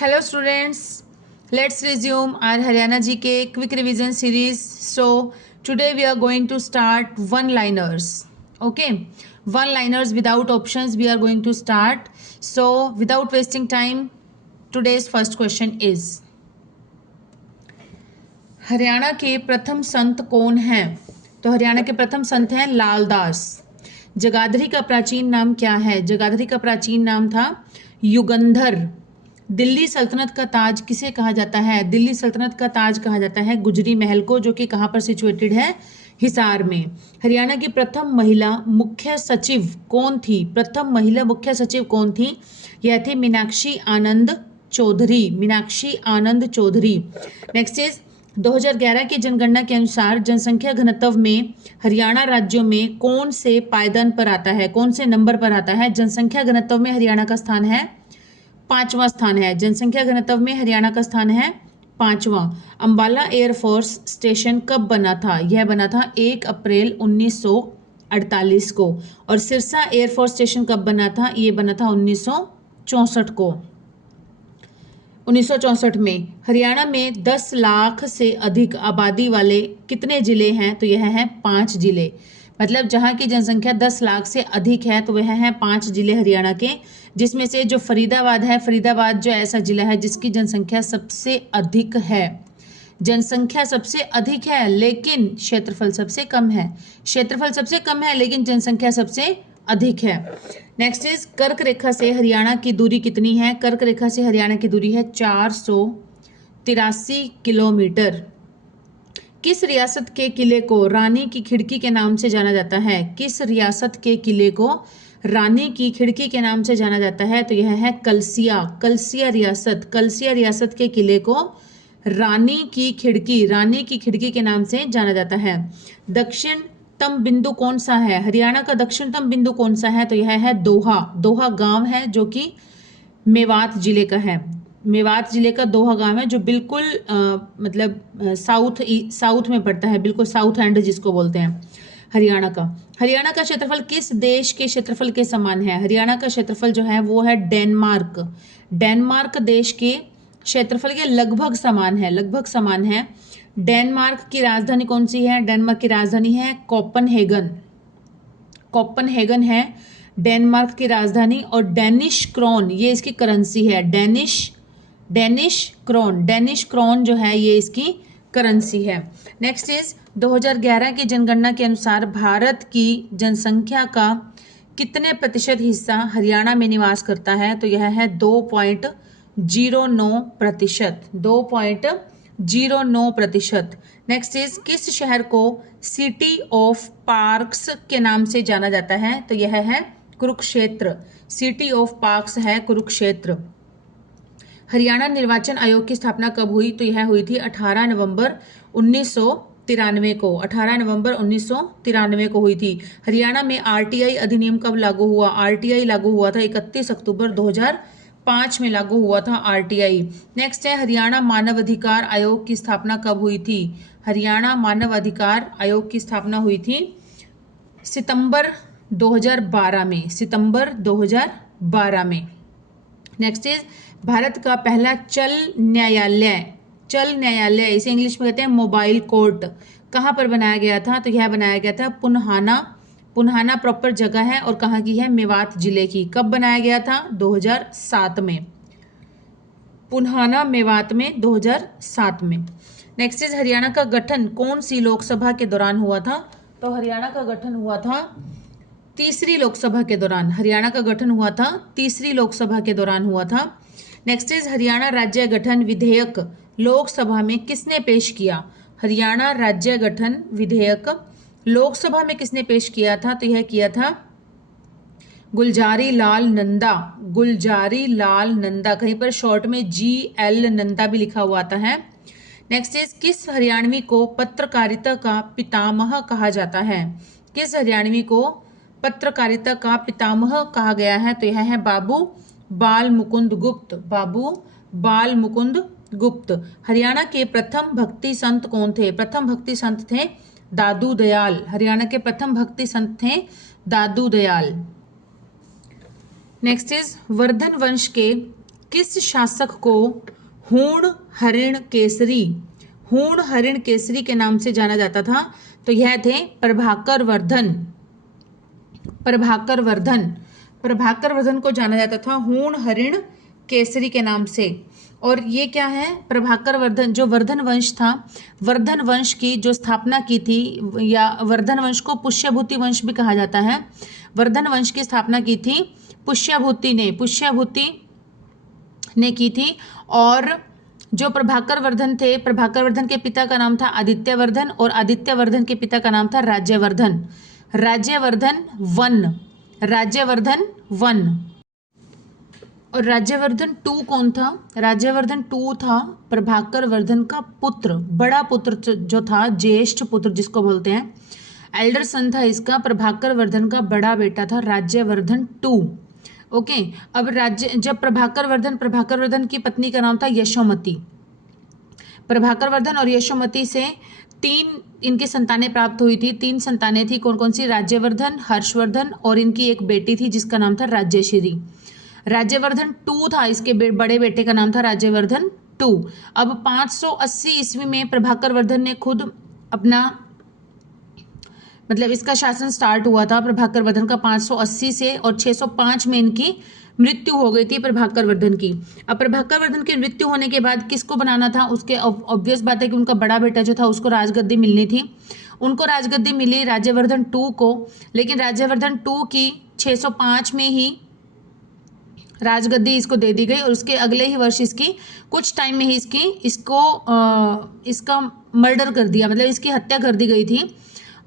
Hello students, let's resume our Haryana GK quick revision series. So today we are going to start one-liners. Okay, one-liners without options we are going to start. So without wasting time, today's first question is Haryana के प्रथम संत कौन हैं? तो हरियाणा के प्रथम संत हैं लाल दास। जगाधरी का प्राचीन नाम क्या है? जगाधरी का प्राचीन नाम था युगंधर। दिल्ली सल्तनत का ताज किसे कहा जाता है? दिल्ली सल्तनत का ताज कहा जाता है गुजरी महल को, जो कि कहाँ पर सिचुएटेड है? हिसार में। हरियाणा की प्रथम महिला मुख्य सचिव कौन थी? प्रथम महिला मुख्य सचिव कौन थी? यह थी मीनाक्षी आनंद चौधरी। मीनाक्षी आनंद चौधरी। नेक्स्ट इज 2011 की जनगणना के अनुसार जनसंख्या घनत्व में हरियाणा राज्यों में कौन से पायदान पर आता है? कौन से नंबर पर आता है? जनसंख्या घनत्व में हरियाणा का स्थान है 5वां स्थान है। जनसंख्या घनत्व में हरियाणा का स्थान है 5वां। अंबाला एयरफोर्स स्टेशन कब बना था? यह बना था 1 अप्रैल 1948 को। और सिरसा एयरफोर्स स्टेशन कब बना था? यह बना था 1964 को। 1964 में। हरियाणा में 10 लाख से अधिक आबादी वाले कितने जिले हैं? तो यह है 5 जिले। मतलब जहाँ की जनसंख्या 10 लाख से अधिक है तो वह है 5 जिले हरियाणा के, जिसमें से जो फरीदाबाद है, फरीदाबाद जो ऐसा जिला है जिसकी जनसंख्या सबसे अधिक है। जनसंख्या सबसे अधिक है लेकिन क्षेत्रफल सबसे कम है। क्षेत्रफल सबसे कम है लेकिन जनसंख्या सबसे अधिक है। नेक्स्ट इज कर्क रेखा से हरियाणा की दूरी कितनी है? कर्क रेखा से हरियाणा की दूरी है 483 किलोमीटर। किस रियासत के किले को रानी की खिड़की के नाम से जाना जाता है? किस रियासत के किले को रानी की खिड़की के नाम से जाना जाता है? तो यह है कलसिया। कलसिया रियासत। कलसिया रियासत के किले को रानी की खिड़की के नाम से जाना जाता है। दक्षिणतम बिंदु कौन सा है? हरियाणा का दक्षिणतम बिंदु कौन सा है? तो यह है दोहा। दोहा गांव है जो कि मेवात जिले का है। मेवात जिले का दोहा गांव है जो बिल्कुल साउथ में पड़ता है, बिल्कुल साउथ एंड जिसको बोलते हैं हरियाणा का। हरियाणा का क्षेत्रफल किस देश के क्षेत्रफल के समान है? हरियाणा का क्षेत्रफल जो है वो है डेनमार्क। डेनमार्क देश के क्षेत्रफल के लगभग समान है, लगभग समान है। डेनमार्क की राजधानी कौन सी है? डेनमार्क की राजधानी है कोपनहेगन। कोपनहेगन है डेनमार्क की राजधानी। और डेनिश क्रोन ये इसकी करेंसी है। डेनिश क्रोन जो है ये इसकी करेंसी है। नेक्स्ट इज 2011 की जनगणना के अनुसार भारत की जनसंख्या का कितने प्रतिशत हिस्सा हरियाणा में निवास करता है? तो यह है 2.09%। 2.09%। नेक्स्ट इज किस शहर को सिटी ऑफ पार्क्स के नाम से जाना जाता है? तो यह है कुरुक्षेत्र। सिटी ऑफ पार्क्स है कुरुक्षेत्र। हरियाणा निर्वाचन आयोग की स्थापना कब हुई? तो यह हुई थी 18 नवंबर 1993 को। 18 नवंबर 1993 को हुई थी। हरियाणा में आरटीआई अधिनियम कब लागू हुआ? आरटीआई लागू हुआ था 31 अक्टूबर 2005 में लागू हुआ था आरटीआई। नेक्स्ट है हरियाणा मानव अधिकार आयोग की स्थापना कब हुई थी? हरियाणा मानव अधिकार आयोग की स्थापना हुई थी सितंबर 2012 में। सितंबर 2012 में। नेक्स्ट इज भारत का पहला चल न्यायालय इसे इंग्लिश में कहते हैं मोबाइल कोर्ट, कहाँ पर बनाया गया था? तो यह बनाया गया था पुन्हाना प्रॉपर जगह है और कहाँ की है? मेवात जिले की। कब बनाया गया था? 2007 में। पुन्हाना मेवात में 2007 में। नेक्स्ट इज हरियाणा का गठन कौन सी लोकसभा के दौरान हुआ था? तो हरियाणा का गठन हुआ था तीसरी लोकसभा के दौरान। हरियाणा का गठन हुआ था तीसरी लोकसभा के दौरान हुआ था। नेक्स्ट इज हरियाणा राज्य गठन विधेयक लोकसभा में किसने पेश किया? हरियाणा राज्य गठन विधेयक लोकसभा में किसने पेश किया था? तो यह किया था गुलजारी लाल नंदा। कहीं पर शॉर्ट में GL नंदा भी लिखा हुआ आता है। नेक्स्ट इज किस हरियाणवी को पत्रकारिता का पितामह कहा जाता है? किस हरियाणवी को पत्रकारिता का पितामह कहा गया है? तो यह है बाबू बाल मुकुंद गुप्त। हरियाणा के प्रथम भक्ति संत कौन थे? प्रथम भक्ति संत थे दादू दयाल। हरियाणा के प्रथम भक्ति संत थे दादू दयाल। नेक्स्ट इज वर्धन वंश के किस शासक को हूण हरिण केसरी, हूण हरिण केसरी के नाम से जाना जाता था? तो यह थे प्रभाकर वर्धन। प्रभाकर वर्धन, प्रभाकर वर्धन को जाना जाता था हूण हरिण केसरी के नाम से। और ये क्या है? प्रभाकर वर्धन जो वर्धन वंश था, वर्धन वंश की जो स्थापना की थी, या वर्धन वंश को पुष्यभूति वंश भी कहा जाता है। वर्धन वंश की स्थापना की थी पुष्यभूति ने की थी। और जो प्रभाकर वर्धन थे, प्रभाकर वर्धन के पिता का नाम था आदित्य वर्धन, और आदित्य वर्धन के पिता का नाम था राज्यवर्धन। राज्यवर्धन वन। और राज्यवर्धन टू कौन था? राज्यवर्धन टू था प्रभाकर वर्धन का पुत्र, बड़ा पुत्र जो था, ज्येष्ठ पुत्र जिसको बोलते हैं, एल्डर सन था इसका। प्रभाकर वर्धन का बड़ा बेटा था राज्यवर्धन टू। ओके, अब जब प्रभाकर वर्धन की पत्नी का नाम था यशोमती। प्रभाकर वर्धन और यशोमती से 3 इनकी संतानें प्राप्त हुई थी। 3 संतानें थी, कौन कौन सी? राज्यवर्धन, हर्षवर्धन और इनकी एक बेटी थी जिसका नाम था राज्यश्री। राज्यवर्धन टू था, इसके बड़े बेटे का नाम था राज्यवर्धन टू। अब 580 ईस्वी में प्रभाकर वर्धन ने खुद अपना मतलब इसका शासन स्टार्ट हुआ था प्रभाकर वर्धन का 580 से, और 605 में इनकी मृत्यु हो गई थी प्रभाकर वर्धन की। अब प्रभाकर वर्धन की मृत्यु होने के बाद किसको बनाना था? उसके ऑब्वियस बात है कि उनका बड़ा बेटा जो था उसको राजगद्दी मिलनी थी। उनको राजगद्दी मिली राज्यवर्धन टू को, लेकिन राज्यवर्धन टू की 605 में ही राजगद्दी इसको दे दी गई, और उसके अगले ही वर्ष इसकी कुछ टाइम में ही इसका मर्डर कर दिया, मतलब इसकी हत्या कर दी गई थी।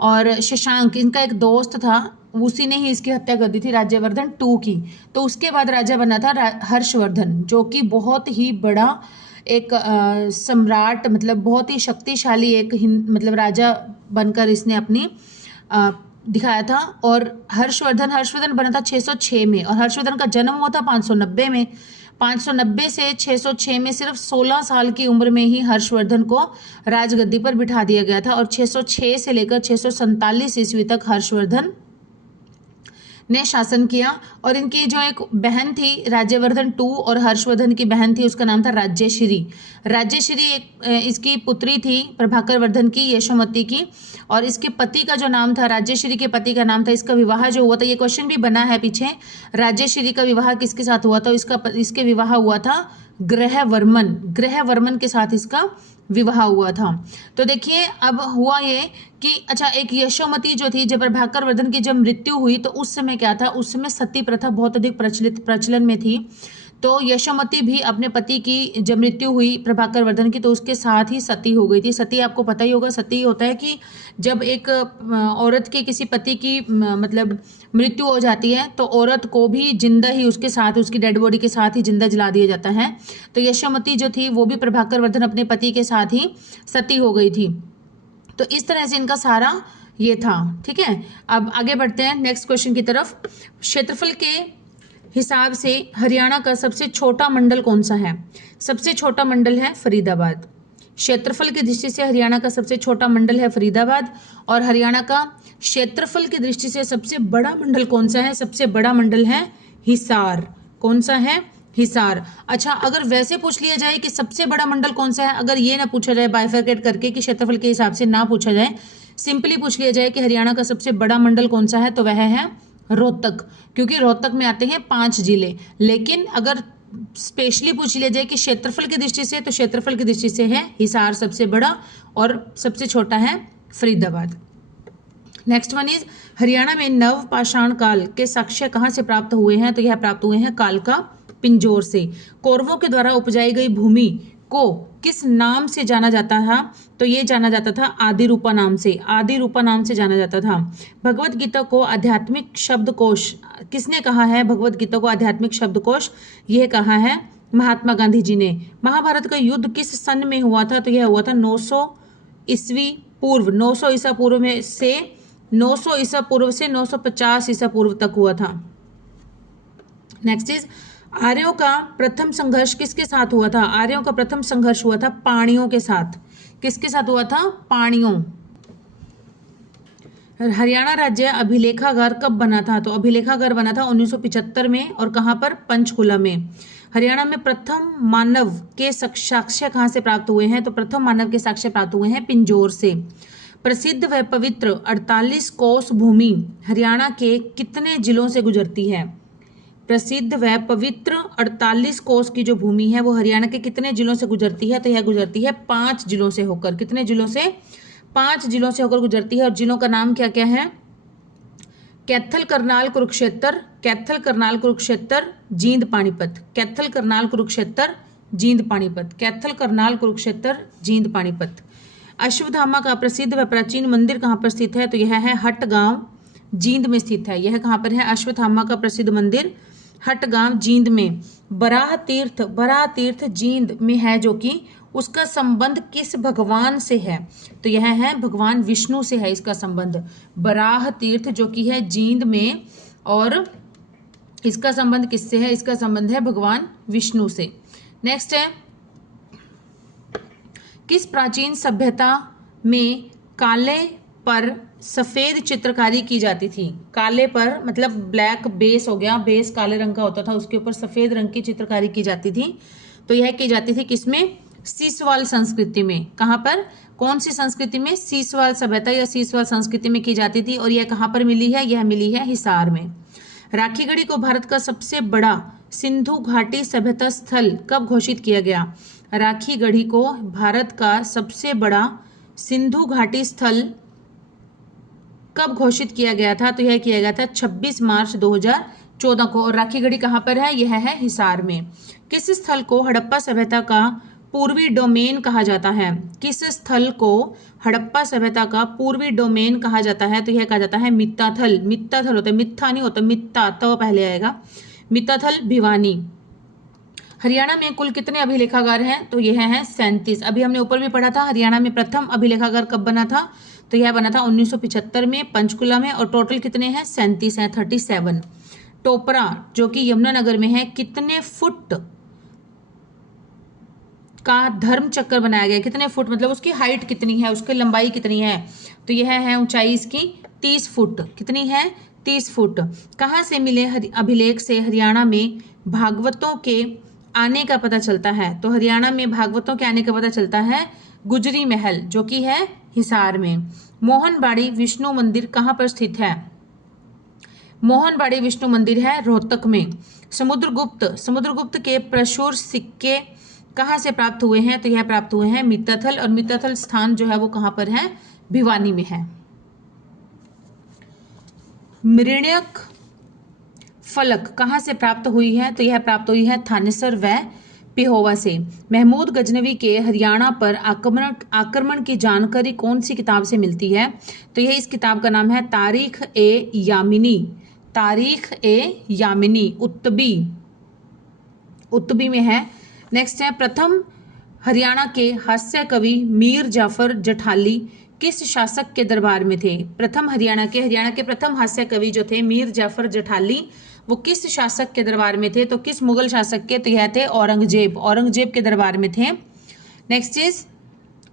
और शशांक इनका एक दोस्त था, उसी ने ही इसकी हत्या कर दी थी राज्यवर्धन टू की। तो उसके बाद राजा बना था हर्षवर्धन, जो कि बहुत ही बड़ा एक सम्राट, मतलब बहुत ही शक्तिशाली एक मतलब राजा बनकर इसने अपनी दिखाया था। और हर्षवर्धन बना था 606 में, और हर्षवर्धन का जन्म हुआ था 590 में। 590 से 606 में सिर्फ 16 साल की उम्र में ही हर्षवर्धन को राजगद्दी पर बिठा दिया गया था, और 606 से लेकर 647 ईस्वी तक हर्षवर्धन ने शासन किया। और इनकी जो एक बहन थी राज्यवर्धन टू, और हर्षवर्धन की बहन थी, उसका नाम था राज्यश्री। राज्यश्री एक इसकी पुत्री थी प्रभाकर वर्धन की, यशोमती की। और इसके पति का जो नाम था, राज्यश्री के पति का नाम था, इसका विवाह जो हुआ था, ये क्वेश्चन भी बना है पीछे, राज्यश्री का विवाह किसके साथ हुआ था? इसके विवाह हुआ था ग्रहवर्मन के साथ इसका विवाह हुआ था। तो देखिए अब हुआ ये कि अच्छा, एक यशोमती जो थी, जब प्रभाकर वर्धन की जब मृत्यु हुई तो उस समय क्या था? उस समय सती प्रथा बहुत अधिक प्रचलन में थी। तो यशोमती भी अपने पति की जब मृत्यु हुई प्रभाकर वर्धन की, तो उसके साथ ही सती हो गई थी। सती आपको पता ही होगा, सती होता है कि जब एक औरत के किसी पति की मतलब मृत्यु हो जाती है, तो औरत को भी जिंदा ही उसके साथ, उसकी डेड बॉडी के साथ ही जिंदा जला दिया जाता है। तो यशोमती जो थी वो भी प्रभाकर वर्धन अपने पति के साथ ही सती हो गई थी। तो इस तरह से इनका सारा ये था। ठीक है, अब आगे बढ़ते हैं नेक्स्ट क्वेश्चन की तरफ। क्षेत्रफल के हिसाब से हरियाणा का सबसे छोटा मंडल कौन सा है? सबसे छोटा मंडल है फरीदाबाद। क्षेत्रफल की दृष्टि से हरियाणा का सबसे छोटा मंडल है फरीदाबाद। और हरियाणा का क्षेत्रफल की दृष्टि से सबसे बड़ा मंडल कौन सा है? सबसे बड़ा मंडल है हिसार। कौन सा है? हिसार। अच्छा, अगर वैसे पूछ लिया जाए कि सबसे बड़ा मंडल कौन सा है, अगर ये ना पूछा जाए बाइफरकेट करके कि क्षेत्रफल के हिसाब से ना पूछा जाए, सिंपली पूछ लिया जाए कि हरियाणा का सबसे बड़ा मंडल कौन सा है, तो वह है रोहतक, क्योंकि रोहतक में आते हैं 5 जिले। लेकिन अगर स्पेशली पूछ लिया जाए कि क्षेत्रफल की दृष्टि से, तो क्षेत्रफल की दृष्टि से है हिसार सबसे बड़ा, और सबसे छोटा है Faridabad. Next one is Haryana में नव पाषाण काल के साक्ष्य कहाँ से प्राप्त हुए हैं? तो यह प्राप्त हुए हैं कालका पिंजौर से। कौरवों के द्वारा उपजाई गई भूमि को किस नाम से जाना जाता था? तो ये जाना जाता था आदि रूपा नाम से। आदि रूपा नाम से जाना जाता था। भगवत गीता को आध्यात्मिक शब्दकोश किसने कहा है? भगवत गीता को आध्यात्मिक शब्दकोश यह कहा है महात्मा गांधी जी ने। महाभारत का युद्ध किस सन में हुआ था? तो यह हुआ था 900 ईस्वी पूर्व। 900 ईसा पूर्व में से 900 ईसा पूर्व से 950 ईसा पूर्व तक हुआ था। नेक्स्ट इज आर्यों का प्रथम संघर्ष किसके साथ हुआ था? आर्यों का प्रथम संघर्ष हुआ था पाणियों के साथ। किसके साथ हुआ था? पाणियों। हरियाणा राज्य अभिलेखागार कब बना था? तो अभिलेखागार बना था 1975 में। और कहाँ पर? पंचकुला में। हरियाणा में प्रथम मानव के साक्ष्य कहाँ से प्राप्त हुए हैं? तो प्रथम मानव के साक्ष्य प्राप्त हुए हैं पिंजौर से। प्रसिद्ध व पवित्र 48 कोस भूमि हरियाणा के कितने जिलों से गुजरती है? प्रसिद्ध व पवित्र 48 कोस की जो भूमि है वो हरियाणा के कितने जिलों से गुजरती है? तो यह गुजरती है 5 जिलों से होकर। कितने जिलों से? 5 जिलों से होकर गुजरती है। और जिलों का नाम क्या क्या है? कैथल, करनाल, कुरुक्षेत्र, कैथल, करनाल, कुरुक्षेत्र, जींद, पानीपत। कैथल, करनाल, कुरुक्षेत्र, जींद, पानीपत। कैथल, करनाल, कुरुक्षेत्र, जींद, पानीपत। अश्वत्थामा का प्रसिद्ध व प्राचीन मंदिर कहाँ पर स्थित है? तो यह है हटगांव, जींद में स्थित है। यह कहाँ पर है? अश्वत्थामा का प्रसिद्ध मंदिर हटगांव, जींद में। बराह तीर्थ जींद में है, जो कि उसका संबंध किस भगवान से है? तो यह है भगवान विष्णु से है इसका संबंध। बराह तीर्थ जो कि है जींद में, और इसका संबंध किससे है? इसका संबंध है भगवान विष्णु से। नेक्स्ट है, किस प्राचीन सभ्यता में काले पर सफेद चित्रकारी की जाती थी? काले पर मतलब ब्लैक बेस हो गया, बेस काले रंग का होता था, उसके ऊपर सफेद रंग की चित्रकारी की जाती थी। तो यह की जाती थी किसमें? सीसवाल संस्कृति में। कहाँ पर? कौन सी संस्कृति में? सीसवाल सभ्यता या सीसवाल संस्कृति में की जाती थी। और यह कहाँ पर मिली है? यह मिली है हिसार में। राखीगढ़ी को भारत का सबसे बड़ा सिंधु घाटी सभ्यता स्थल कब घोषित किया गया? राखीगढ़ी को भारत का सबसे बड़ा सिंधु घाटी स्थल कब घोषित किया गया था? तो यह किया गया था 26 मार्च 2014 को। और राखीगढ़ी कहाँ पर है? यह है हिसार में। किस स्थल को हड़प्पा सभ्यता का पूर्वी डोमेन कहा जाता है? किस स्थल को हड़प्पा सभ्यता का पूर्वी डोमेन कहा जाता है? तो यह कहा जाता है मित्ताथल। मित्ताथल होता है, मित्था नहीं होता, मित्ता तो पहले आएगा। मित्ताथल, भिवानी। हरियाणा में कुल कितने अभिलेखागार हैं? तो यह है 37। अभी हमने ऊपर भी पढ़ा था हरियाणा में प्रथम अभिलेखागार कब बना था? तो यह बना था 1975 में पंचकुला में। और टोटल कितने हैं? 37 हैं, 37। टोपरा जो कि यमुनानगर में है, कितने फुट का धर्म चक्र बनाया गया? कितने फुट मतलब उसकी हाइट कितनी है, उसकी लंबाई कितनी है? तो यह है ऊंचाई इसकी 30 फुट। कितनी है? 30 फुट। कहाँ से मिले अभिलेख से हरियाणा में भागवतों के आने का पता चलता है? तो हरियाणा में भागवतों के आने का पता चलता है गुजरी महल जो कि है हिसार में। मोहनबाड़ी विष्णु मंदिर कहाँ पर स्थित है? मोहनबाड़ी विष्णु मंदिर है रोहतक में। समुद्रगुप्त के प्रशुर सिक्के कहाँ से प्राप्त हुए हैं? तो यह प्राप्त हुए हैं मित्ताथल। और मित्ताथल स्थान जो है वो कहाँ पर है? भिवानी में है। मृण्यक फलक कहाँ से प्राप्त हुई है? तो यह प्राप्त हुई है थानेसर व पिहोवा से। महमूद गजनवी के हरियाणा पर आक्रमण की जानकारी कौन सी किताब से मिलती है? तो यह इस किताब का नाम है तारीख ए यामिनी। तारीख ए यामिनी उत्तबी में है। नेक्स्ट है, प्रथम हरियाणा के हास्य कवि मीर जाफर जठाली किस शासक के दरबार में थे? प्रथम हरियाणा के प्रथम हास्य कवि जो थे मीर जाफर जठाली, वो किस शासक के दरबार में थे? तो किस मुगल शासक के? तो यह थे औरंगजेब के दरबार में थे। नेक्स्ट इज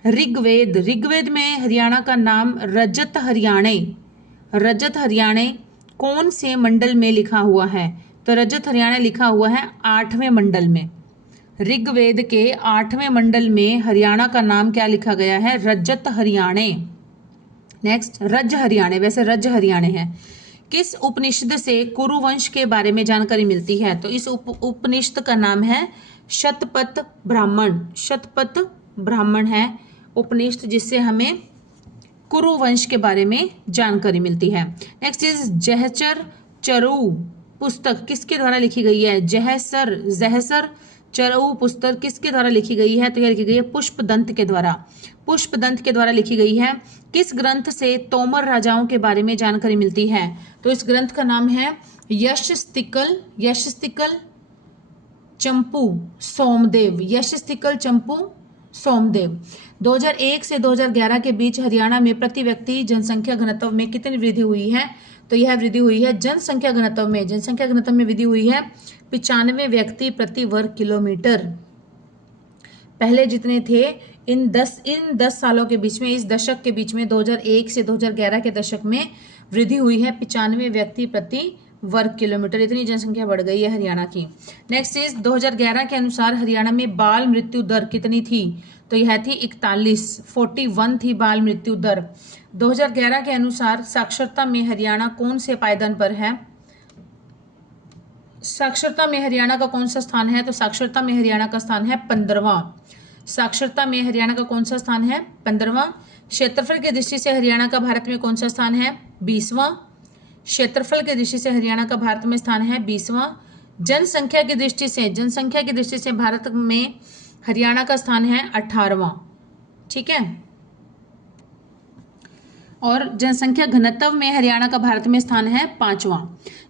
ऋग्वेद में हरियाणा का नाम रजत हरियाणे कौन से मंडल में लिखा हुआ है? तो रजत हरियाणा लिखा हुआ है 8वें मंडल में। ऋग्वेद के 8वें मंडल में हरियाणा का नाम क्या लिखा गया है? रजत हरियाणे। नेक्स्ट रज हरियाणे, वैसे रज हरियाणे है। किस उपनिषद से कुरुवंश के बारे में जानकारी मिलती है? तो इस उपनिषद का नाम है शतपथ ब्राह्मण है उपनिषद, जिससे हमें कुरुवंश के बारे में जानकारी मिलती है। नेक्स्ट इज जहचर चरऊ पुस्तक किसके द्वारा लिखी गई है? जहसर चरऊ पुस्तक किसके द्वारा लिखी गई है? तो यह लिखी गई है पुष्पदंत के द्वारा लिखी गई है। किस ग्रंथ से तोमर राजाओं के बारे में जानकारी मिलती है? तो इस ग्रंथ का नाम है यशस्तिकल चंपू सोमदेव। 2001 से 2011 के बीच हरियाणा में प्रति व्यक्ति जनसंख्या घनत्व में कितनी वृद्धि हुई है? तो यह वृद्धि हुई है जनसंख्या घनत्व में वृद्धि हुई है 95 व्यक्ति प्रति वर्ग किलोमीटर। पहले जितने थे इन 10 सालों के बीच में, इस दशक के बीच में 2001 से 2011 के दशक में वृद्धि हुई है 95 व्यक्ति प्रति वर्ग किलोमीटर। इतनी जनसंख्या बढ़ गई है हरियाणा की। नेक्स्ट इज 2011 के अनुसार हरियाणा में बाल मृत्यु दर कितनी थी? तो यह थी 41 थी बाल मृत्यु दर। 2011 के अनुसार साक्षरता में हरियाणा कौन से पायदान पर है? साक्षरता में हरियाणा का कौन सा स्थान है? तो साक्षरता में हरियाणा का स्थान है 15वां। साक्षरता में हरियाणा का कौन सा स्थान है? 15वां। क्षेत्रफल की दृष्टि से हरियाणा का भारत में कौन सा स्थान है? 20वां। क्षेत्रफल की दृष्टि से हरियाणा का भारत में स्थान है 20वां। जनसंख्या की दृष्टि से भारत में हरियाणा का स्थान है 18वां। ठीक है। और जनसंख्या घनत्व में हरियाणा का भारत में स्थान है 5वां।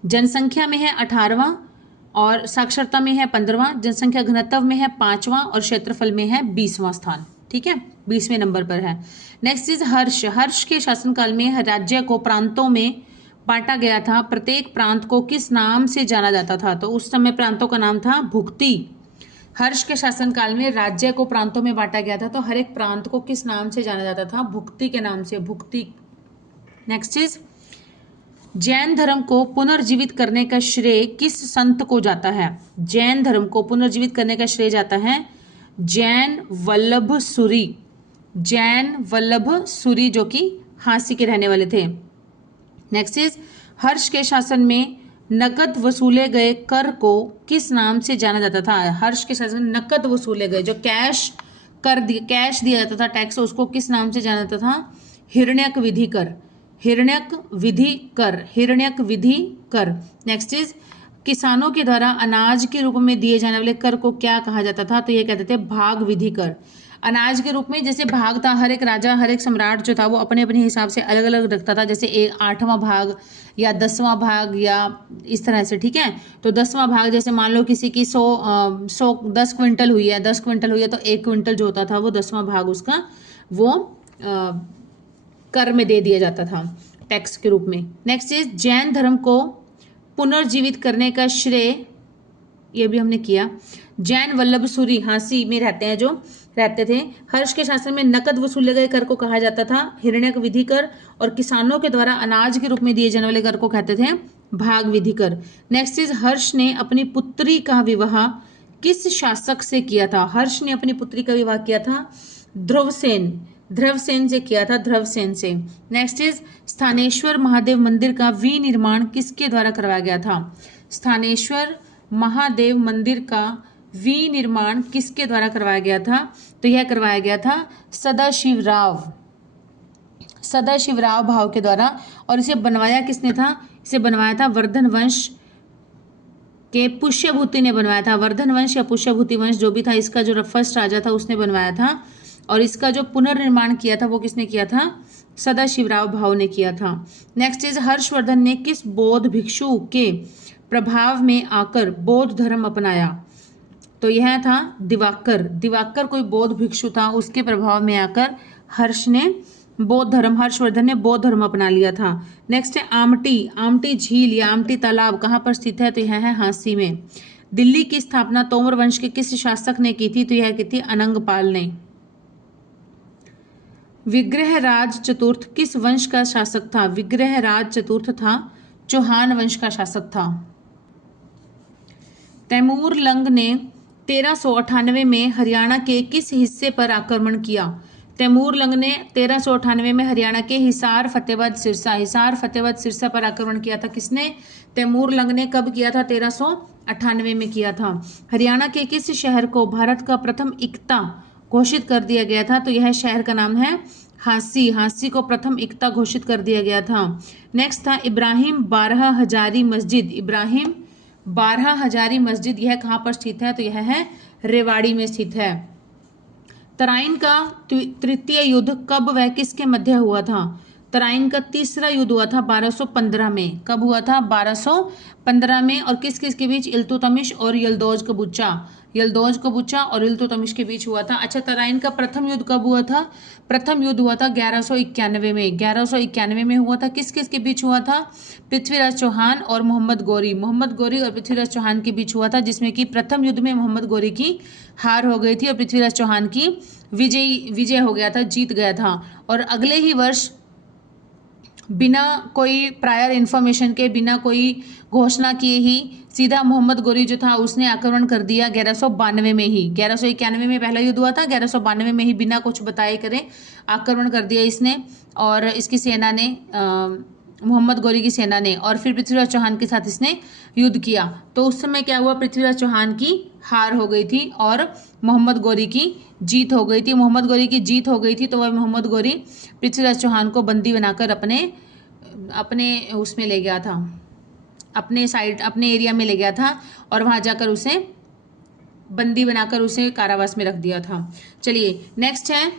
जनसंख्या में है 18वां और साक्षरता में है 15वां। जनसंख्या घनत्व में है 5वां और क्षेत्रफल में है 20वां स्थान। ठीक है, 20वें नंबर पर है। नेक्स्ट इज हर्ष। हर्ष के शासनकाल में राज्य को प्रांतों में बांटा गया था। प्रत्येक प्रांत को किस नाम से जाना जाता था? तो उस समय प्रांतों का नाम था भुक्ति। हर्ष के शासनकाल में राज्य को प्रांतों में बांटा गया था, तो हर एक प्रांत को किस नाम से जाना जाता था? भुक्ति के नाम से, भुक्ति। नेक्स्ट इज जैन धर्म को पुनर्जीवित करने का श्रेय किस संत को जाता है? जैन धर्म को पुनर्जीवित करने का श्रेय जाता है जैन वल्लभ सूरी। जैन वल्लभ सूरी जो कि हांसी के रहने वाले थे। नेक्स्ट इज हर्ष के शासन में नकद वसूले गए कर को किस नाम से जाना जाता था? हर्ष के शासन में नकद वसूले गए, जो कैश दिया जाता था टैक्स, उसको किस नाम से जाना जाता था? हिरण्यक विधि कर। हिरण्यक विधि कर, हिरण्यक विधि कर। नेक्स्ट इज किसानों के द्वारा अनाज के रूप में दिए जाने वाले कर को क्या कहा जाता था? तो ये कहते थे भाग विधि कर। अनाज के रूप में जैसे भाग था, हर एक राजा, हर एक सम्राट जो था वो अपने अपने हिसाब से अलग अलग रखता था, जैसे 8वां भाग या 10वां भाग या इस तरह से। ठीक है, तो 10वां भाग जैसे मान लो किसी की 10 क्विंटल हुई है, 10 क्विंटल हुई है, तो 1 क्विंटल जो होता था वो 10वां भाग उसका वो कर में दे दिया जाता था टैक्स के रूप में। नेक्स्ट इज जैन धर्म को पुनर्जीवित करने का श्रेय, ये भी हमने किया, जैन वल्लभ सूरी हांसी में रहते थे। हर्ष के शासन में नकद वसूले गए कर को कहा जाता था हिरण्यक विधि कर, और किसानों के द्वारा अनाज के रूप में दिए जाने वाले कर को कहते थे भाग विधि कर। नेक्स्ट इज हर्ष ने अपनी पुत्री का विवाह किस शासक से किया था? हर्ष ने अपनी पुत्री का विवाह किया था ध्रुवसेन से किया था, ध्रुवसेन से। नेक्स्ट इज स्थानेश्वर महादेव मंदिर का विनिर्माण किसके द्वारा करवाया गया था? स्थानेश्वर महादेव मंदिर का विनिर्माण किसके द्वारा करवाया गया था? तो यह करवाया गया था सदाशिवराव भाव के द्वारा। और इसे बनवाया किसने था? इसे बनवाया था वर्धन वंश के पुष्यभूति ने बनवाया था। वर्धन वंश या पुष्यभूति वंश जो भी था, इसका जो फर्स्ट राजा था उसने बनवाया था, और इसका जो पुनर्निर्माण किया था वो किसने किया था? सदाशिवराव भाव ने किया था। नेक्स्ट इज हर्षवर्धन ने किस बौद्ध भिक्षु के प्रभाव में आकर बौद्ध धर्म अपनाया? तो यह था दिवाकर कोई बौद्ध भिक्षु था, उसके प्रभाव में आकर हर्षवर्धन ने बौद्ध धर्म अपना लिया था। नेक्स्ट है आमटी झील या आमटी तालाब कहाँ पर स्थित है? तो यह है हांसी में। दिल्ली की स्थापना तोमर वंश के किस शासक ने की थी? तो यह की थी अनंगपाल ने। विग्रहराज चतुर्थ किस वंश का शासक था? विग्रहराज चतुर्थ था चौहान वंश का शासक था। तैमूर लंग ने 1398 में हरियाणा के किस हिस्से पर आक्रमण किया? तैमूर लंग ने 1398 में हरियाणा के हिसार फतेहबाद सिरसा पर आक्रमण किया था। किसने? तैमूर लंग ने। कब किया था? 1398 में किया था। हरियाणा के किस शहर को भारत का प्रथम इक्ता घोषित कर दिया गया था? तो यह शहर का नाम है हांसी को प्रथम इक्ता घोषित कर दिया गया था। नेक्स्ट था इब्राहिम 12 हजारी मस्जिद, यह कहाँ पर स्थित है? तो यह है रेवाड़ी में स्थित है। तराइन का तृतीय युद्ध कब व किसके मध्य हुआ था? तराइन का तीसरा युद्ध हुआ था 1215 में। कब हुआ था? 1215 में। और किस किस के बीच? इल्तुतमिश और यल्दौज कबूचा। यल्दौज कबूचा और इल्तुतमिश के बीच हुआ था। अच्छा, तराइन का प्रथम युद्ध कब हुआ था? प्रथम युद्ध हुआ था 1191 में। 1191 में हुआ था। किस किस के बीच हुआ था? पृथ्वीराज चौहान और मोहम्मद गौरी। मोहम्मद गौरी और पृथ्वीराज चौहान के बीच हुआ था, जिसमें कि प्रथम युद्ध में मोहम्मद गौरी की हार हो गई थी और पृथ्वीराज चौहान की विजय हो गया था, जीत गया था। और अगले ही वर्ष बिना कोई प्रायर इन्फॉर्मेशन के, बिना कोई घोषणा किए ही सीधा मोहम्मद गौरी जो था उसने आक्रमण कर दिया 1192 में ही। 1191 में पहला युद्ध हुआ था, 1192 में ही बिना कुछ बताए करे आक्रमण कर दिया इसने, और इसकी सेना ने मोहम्मद गौरी की सेना ने, और फिर पृथ्वीराज चौहान के साथ इसने युद्ध किया। तो उस समय क्या हुआ? पृथ्वीराज चौहान की हार हो गई थी और मोहम्मद गौरी की जीत हो गई थी। मोहम्मद गौरी की जीत हो गई थी तो वह मोहम्मद गौरी पृथ्वीराज चौहान को बंदी बनाकर अपने उसमें ले गया था, अपने एरिया में ले गया था और वहां जाकर उसे बंदी बनाकर उसे कारावास में रख दिया था। चलिए नेक्स्ट है,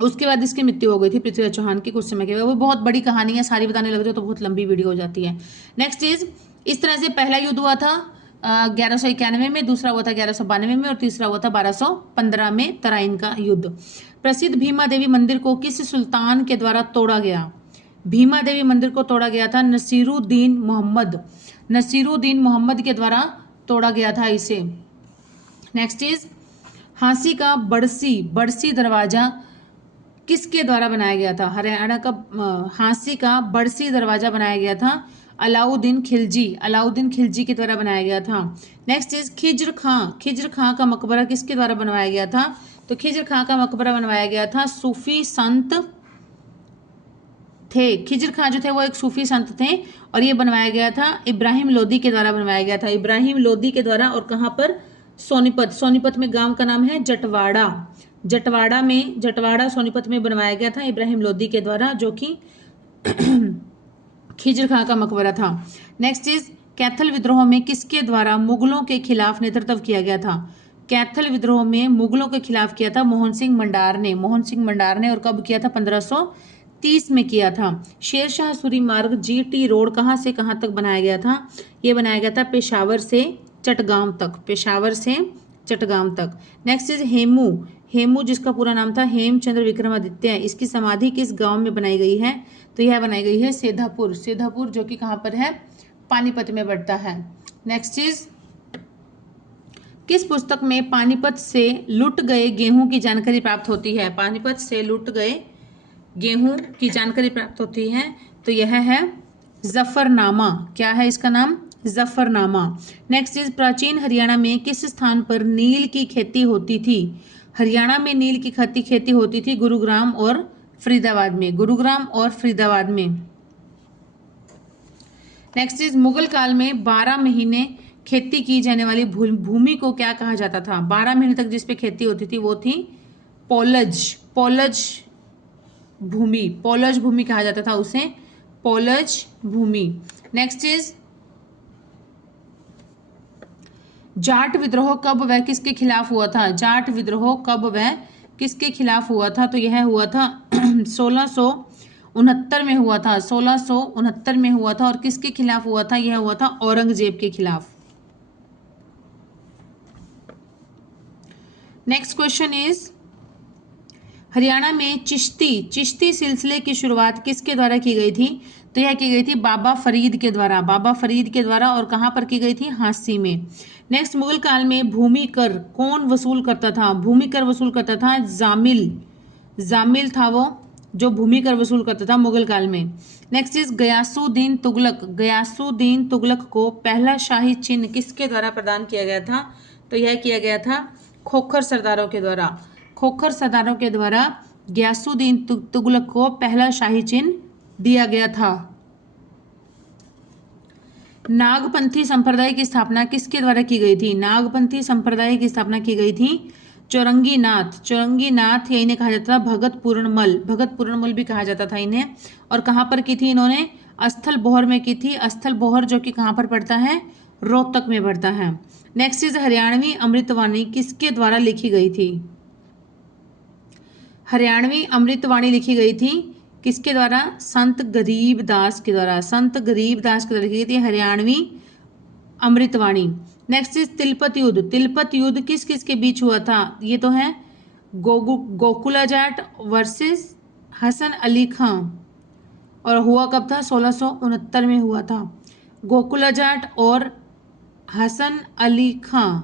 उसके बाद इसकी मृत्यु हो गई थी पृथ्वीराज चौहान की कुछ समय के बाद। वो बहुत बड़ी कहानी है, सारी बताने लग जाओ तो बहुत लंबी वीडियो हो जाती है। नेक्स्ट इज, इस तरह से पहला युद्ध हुआ था 1191 में, दूसरा हुआ था 1192 में और तीसरा हुआ था 1215 में तराइन का युद्ध। प्रसिद्ध भीमा देवी मंदिर को किस सुल्तान के द्वारा तोड़ा गया? भीमा देवी मंदिर को तोड़ा गया था नसीरुद्दीन मोहम्मद के द्वारा तोड़ा गया था इसे। नेक्स्ट इज, हाँसी का बड़सी दरवाजा किसके द्वारा बनाया गया था? हरियाणा का हाँसी का बड़सी दरवाजा बनाया गया था अलाउद्दीन खिलजी के द्वारा बनाया गया था। नेक्स्ट इज, खिज्र खां का मकबरा किसके द्वारा बनवाया गया था? तो खिज्र खां का मकबरा बनवाया गया था सूफी संत थे। खिज्र खां जो थे वो एक सूफी संत थे और ये बनवाया गया था इब्राहिम लोदी के द्वारा बनवाया गया था, इब्राहिम लोदी के द्वारा। और कहाँ पर? सोनीपत में गांव का नाम है जटवाड़ा सोनीपत में बनवाया गया था इब्राहिम लोदी के द्वारा, जो कि खिज्र खां का मकबरा था। नेक्स्ट इज, कैथल विद्रोह में किसके द्वारा मुगलों के खिलाफ नेतृत्व किया गया था? कैथल विद्रोह में मुगलों के खिलाफ किया था मोहन सिंह मंडार ने, और कब किया था? 1530 में किया था। शेरशाह सूरी मार्ग GT रोड कहाँ से कहाँ तक बनाया गया था? ये बनाया गया था पेशावर से चटगांव तक। नेक्स्ट इज, हेमू जिसका पूरा नाम था हेमचंद्र विक्रमादित्य, इसकी समाधि किस गांव में बनाई गई है? तो यह बनाई गई है सेधापुर, जो कि कहाँ पर है? पानीपत में पड़ता है। नेक्स्ट इज, किस पुस्तक में पानीपत से लुट गए गेहूं की जानकारी प्राप्त होती है? पानीपत से लुट गए गेहूं की जानकारी प्राप्त होती है, तो यह है जफरनामा। क्या है इसका नाम? जफरनामा। नेक्स्ट इज, प्राचीन हरियाणा में किस स्थान पर नील की खेती होती थी? हरियाणा में नील की खेती होती थी गुरुग्राम और फरीदाबाद में। नेक्स्ट इज, मुगल काल में 12 महीने खेती की जाने वाली भूमि को क्या कहा जाता था? 12 महीने तक जिस पे खेती होती थी वो थी पोलज भूमि कहा जाता था उसे, पोलज भूमि। नेक्स्ट इज, जाट विद्रोह कब व किसके खिलाफ हुआ था? तो यह हुआ था 1669 में हुआ था, 1669 में हुआ था। और किसके खिलाफ हुआ था? यह हुआ था औरंगजेब के खिलाफ। नेक्स्ट क्वेश्चन इज, हरियाणा में चिश्ती सिलसिले की शुरुआत किसके द्वारा की गई थी? तो यह की गई थी बाबा फरीद के द्वारा। और कहां पर की गई थी? हाँसी में। नेक्स्ट, मुगल काल में भूमि कर कौन वसूल करता था? भूमि कर वसूल करता था जामिल था वो जो भूमि कर वसूल करता था मुगल काल में। नेक्स्ट इज, गयासुद्दीन तुगलक को पहला शाही चिन्ह किसके द्वारा प्रदान किया गया था? तो यह किया गया था खोखर सरदारों के द्वारा गयासुद्दीन तुगलक को पहला शाही चिन्ह दिया गया था। नागपंथी संप्रदाय की स्थापना किसके द्वारा की गई थी? नागपंथी संप्रदाय की स्थापना की गई थी चौरंगीनाथ या इन्हें कहा जाता था भगत पूर्णमल भी कहा जाता था इन्हें। और कहाँ पर की थी इन्होंने? स्थल बोहर में की थी। स्थल बोहर जो कि कहाँ पर पड़ता है? रोहतक में पड़ता है। नेक्स्ट इज, हरियाणवी अमृतवाणी किसके द्वारा लिखी गई थी? हरियाणवी अमृतवाणी लिखी गई थी किसके द्वारा? संत गरीबदास के द्वारा लिखी गई थी हरियाणवी अमृतवाणी। नेक्स्ट इज तिलपत युद्ध। तिलपत युद्ध किस किस के बीच हुआ था? ये तो है गोकुला जाट वर्सेस हसन अली खां। और हुआ कब था? 1669 में हुआ था। गोकुला जाट और हसन अली खां,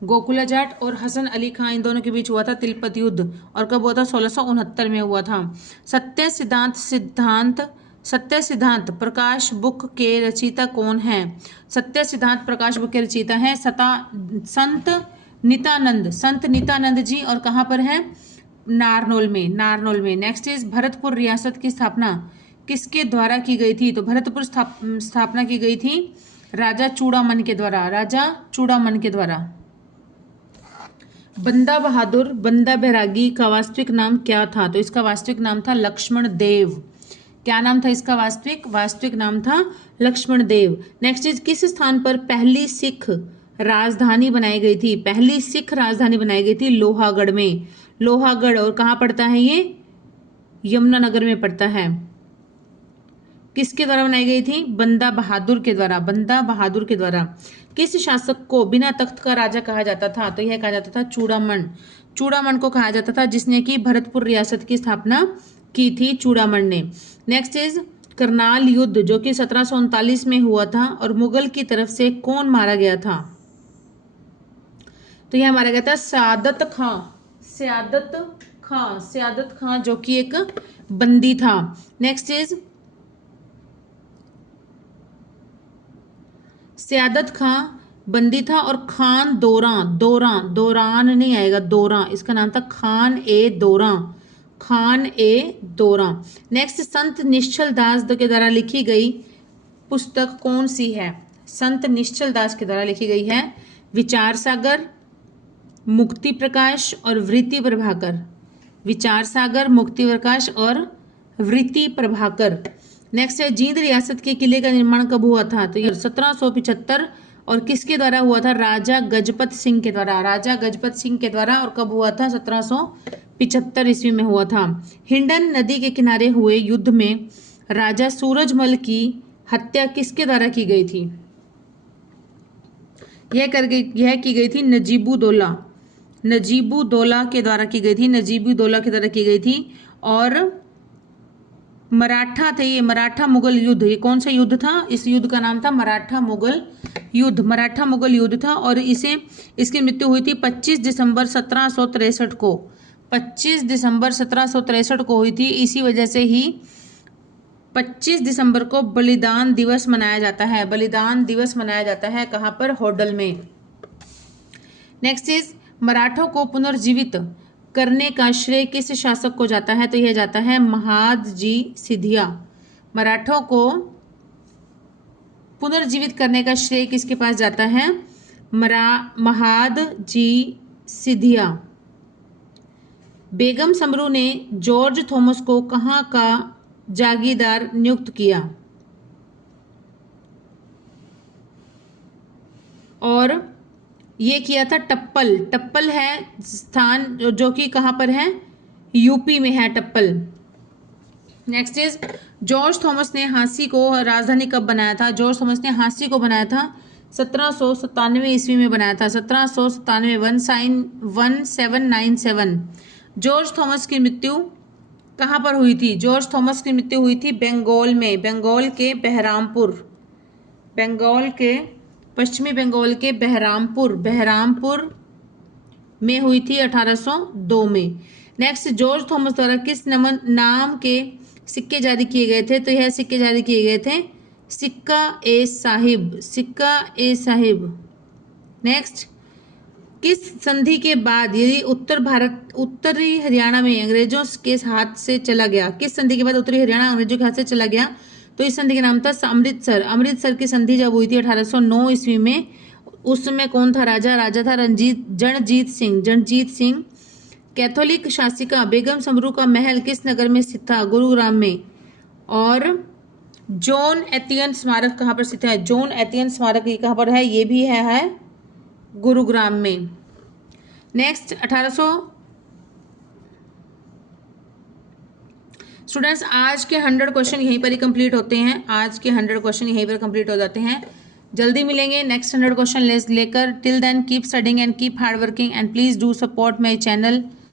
गोकुला जाट और हसन अली खां, इन दोनों के बीच हुआ था तिलपत युद्ध। और कब हुआ था? 1669 में हुआ था। सत्य सिद्धांत प्रकाश बुक के रचयिता कौन है? सत्य सिद्धांत प्रकाश बुक के रचयिता है संत नित्यानंद जी। और कहाँ पर है? नारनौल में। नेक्स्ट इज भरतपुर रियासत की स्थापना किसके द्वारा की गई थी? तो भरतपुर स्थापना की गई थी राजा चूड़ामन के द्वारा। बंदा बैरागी का वास्तविक नाम क्या था? तो इसका वास्तविक नाम था लक्ष्मण देव। क्या नाम था इसका? वास्तविक नाम था लक्ष्मण देव। नेक्स्ट इज किस स्थान पर पहली सिख राजधानी बनाई गई थी? पहली सिख राजधानी बनाई गई थी लोहागढ़ में। लोहागढ़ और कहाँ पड़ता है ये? यमुनानगर में पड़ता है। किसके द्वारा बनाई गई थी? बंदा बहादुर के द्वारा। किस शासक को बिना तख्त का राजा कहा जाता था? तो यह कहा जाता था चूड़ामन को कहा जाता था, जिसने कि भरतपुर रियासत की स्थापना की थी चूड़ामन ने। नेक्स्ट इज करनाल युद्ध जो कि 1739 में हुआ था और मुगल की तरफ से कौन मारा गया था? तो यह मारा गया था सयादत खां जो कि एक बंदी था। नेक्स्ट इज सयादत खां बंदी था और खान दोरान नहीं आएगा, दोरा, इसका नाम था खान ए दोरा। नेक्स्ट संत निश्चल दास के द्वारा लिखी गई पुस्तक कौन सी है? संत निश्चल दास के द्वारा लिखी गई है विचार सागर, मुक्ति प्रकाश और वृत्ति प्रभाकर। नेक्स्ट है जींद रियासत के किले का निर्माण कब हुआ था? तो ये 1775 और किसके द्वारा हुआ था? राजा गजपत सिंह के द्वारा। और कब हुआ था? 1775 ईस्वी में हुआ था। हिंडन नदी के किनारे हुए युद्ध में राजा सूरजमल की हत्या किसके द्वारा की गई थी? यह की गई थी नजीबू दौला के द्वारा की गई थी। और मराठा थे ये, मराठा मुगल युद्ध। ये कौन सा युद्ध था? इस युद्ध का नाम था मराठा मुगल युद्ध था। और इसकी मृत्यु हुई थी 25 दिसंबर 1763 को। 25 दिसंबर 1763 को हुई थी। इसी वजह से ही 25 दिसंबर को बलिदान दिवस मनाया जाता है। कहाँ पर? होडल में। नेक्स्ट इज मराठों को पुनर्जीवित करने का श्रेय किस शासक को जाता है? तो यह जाता है महादजी सिंधिया। मराठों को पुनर्जीवित करने का श्रेय किसके पास जाता है? महादजी सिंधिया। बेगम समरू ने जॉर्ज थॉमस को कहाँ का जागीरदार नियुक्त किया? और ये किया था टप्पल है स्थान जो कि कहाँ पर है? यूपी में है टप्पल। नेक्स्ट इज जॉर्ज थॉमस ने झांसी को राजधानी कब बनाया था? जॉर्ज थॉमस ने झांसी को बनाया था 1797 ईस्वी में बनाया था। 1797 जॉर्ज थॉमस की मृत्यु कहाँ पर हुई थी? जॉर्ज थॉमस की मृत्यु हुई थी बंगाल में, पश्चिमी बंगाल के बहरामपुर में हुई थी 1802 में। नेक्स्ट जॉर्ज थॉमस द्वारा किस नाम के सिक्के जारी किए गए थे? तो यह सिक्के जारी किए गए थे सिक्का ए साहिब। नेक्स्ट किस संधि के बाद यदि उत्तरी हरियाणा में अंग्रेजों के हाथ से चला गया? किस संधि के बाद उत्तरी हरियाणा अंग्रेजों के हाथ से चला गया? तो इस संधि का नाम था अमृतसर की संधि जब हुई थी 1809 ईस्वी में। उस समय कौन था राजा था रणजीत सिंह। कैथोलिक शासिका बेगम समरू का महल किस नगर में स्थित था? गुरुग्राम में। और जॉन एतियन स्मारक कहाँ पर स्थित है? जॉन एतियन स्मारक ये कहाँ पर है? ये भी है गुरुग्राम में। नेक्स्ट 1800 स्टूडेंट्स आज के 100 क्वेश्चन यहीं पर ही कंप्लीट होते हैं। आज के 100 क्वेश्चन यहीं पर कंप्लीट हो जाते हैं। जल्दी मिलेंगे नेक्स्ट 100 क्वेश्चन लेकर. Till then keep studying and keep hard working and please do support my channel.